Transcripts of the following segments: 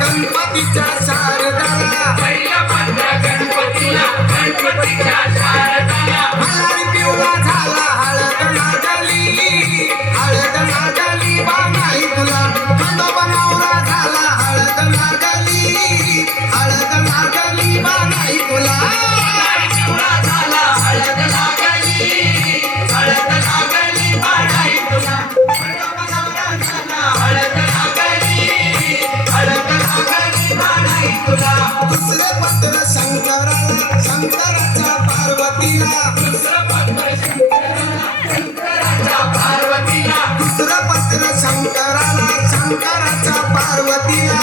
गणपतीचा सारदा पहिला पंधरा गणपतीला. गणपतीच्या पार्वतीला दुसरा पत्र शंकराला शंकराच्या पार्वतीला.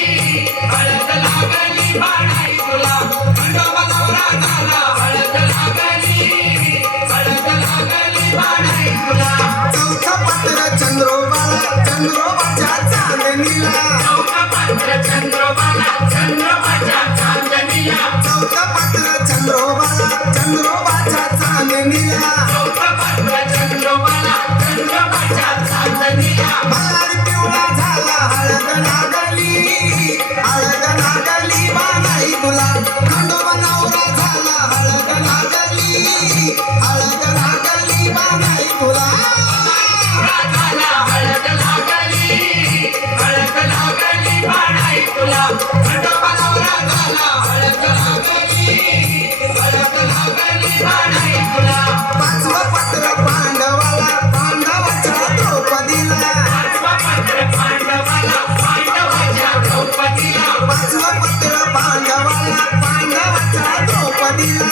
चंद्रोबाच्या चांदणीला. चौथा पात्र चंद्रोबाला चंद्रोबाच्या चांदणीला चौथा पात्र चंद्रोबाला चंद्रोबाच्या चांदणीला Thank you.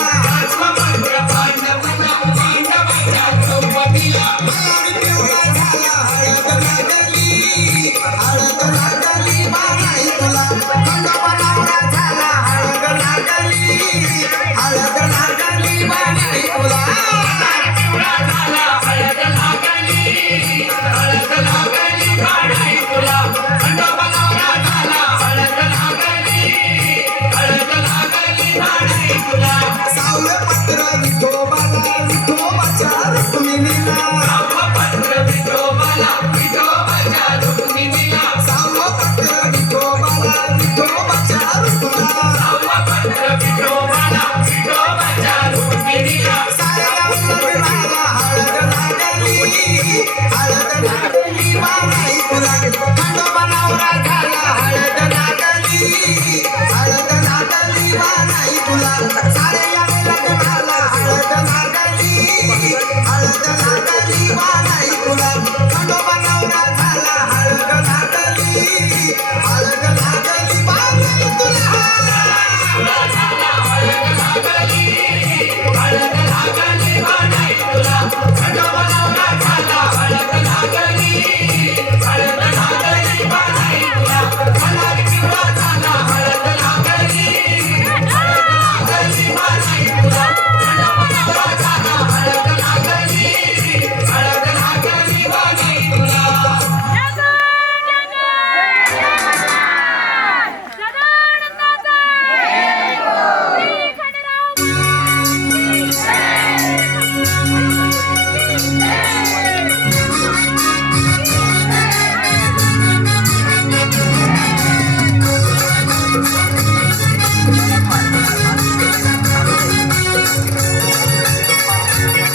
Bye.